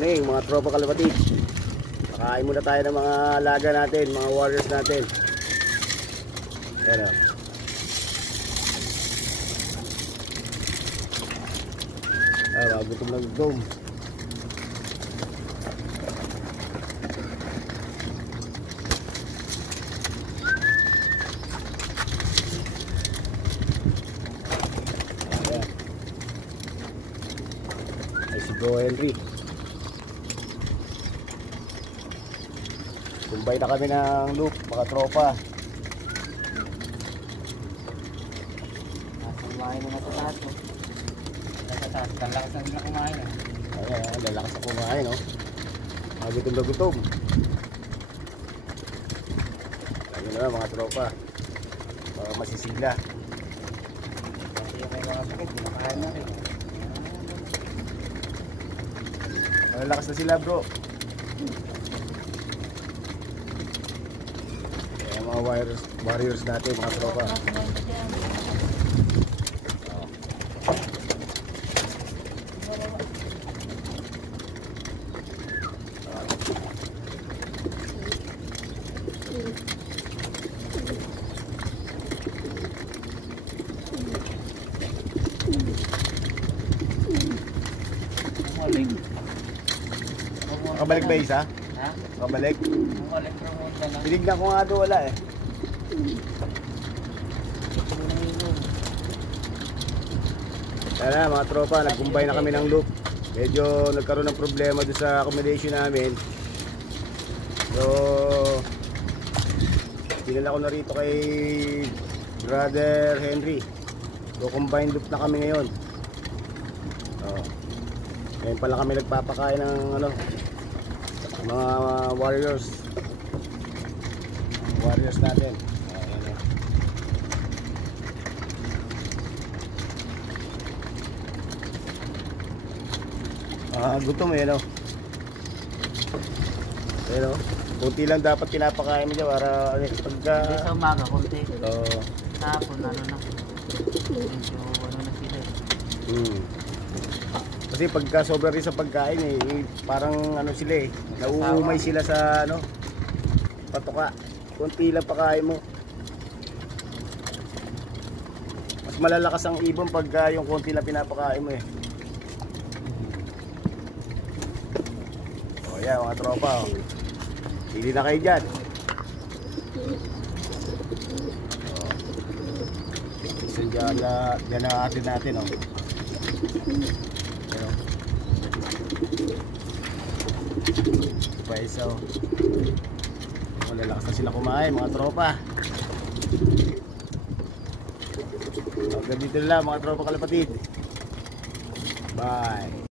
morning mga tropa kalapatid. Pakain muna tayo ng mga alaga natin, mga warriors natin. Ayan o. Gutom na gutom. Ayan. Ay si Bro Henry. Kumbay na kami ng loop, mga tropa. Kumain na sa taas mo. Sa taas, lalakas na nila kumain eh. Ayan, lalakas na kumain, no? Gutom na gutom. Ayun na mga tropa. Para masisigla. Kasi yung may mga sakit, pinakain na rin. Lalakas na sila, bro. Ayan mga warriors natin, mga tropa. Kabalik ba isa? Ha? Kabalik? Bumalik promote na. Binignan ko nga doon, wala eh. Kaya na mga tropa, nagkumbay na kami ng loop. Medyo nagkaroon ng problema doon sa accommodation namin. So dinala ko na rito kay Brother Henry. So combined loop na kami ngayon. Ngayon pala kami nagpapakain ng mga warriors natin. Gutom eh, no? Ayun, no? Kunti lang dapat pinapakain mo dyan para pagka... Hindi sa umaga, kunti. Oo. Hapon, ano na. Medyo ano na sila eh. Kasi pagka sobra rin sa pagkain eh, parang ano sila eh, nauumay sila sa patuka. Kunti lang pakain mo. Mas malalakas ang ibon pagka yung kunti lang pinapakain mo eh. O yan mga tropa, pili na kayo dyan. So dyan na atin natin o. So, lalakas na sila kumain mga tropa. Hanggang dito na lang mga tropa kalapatid. Bye.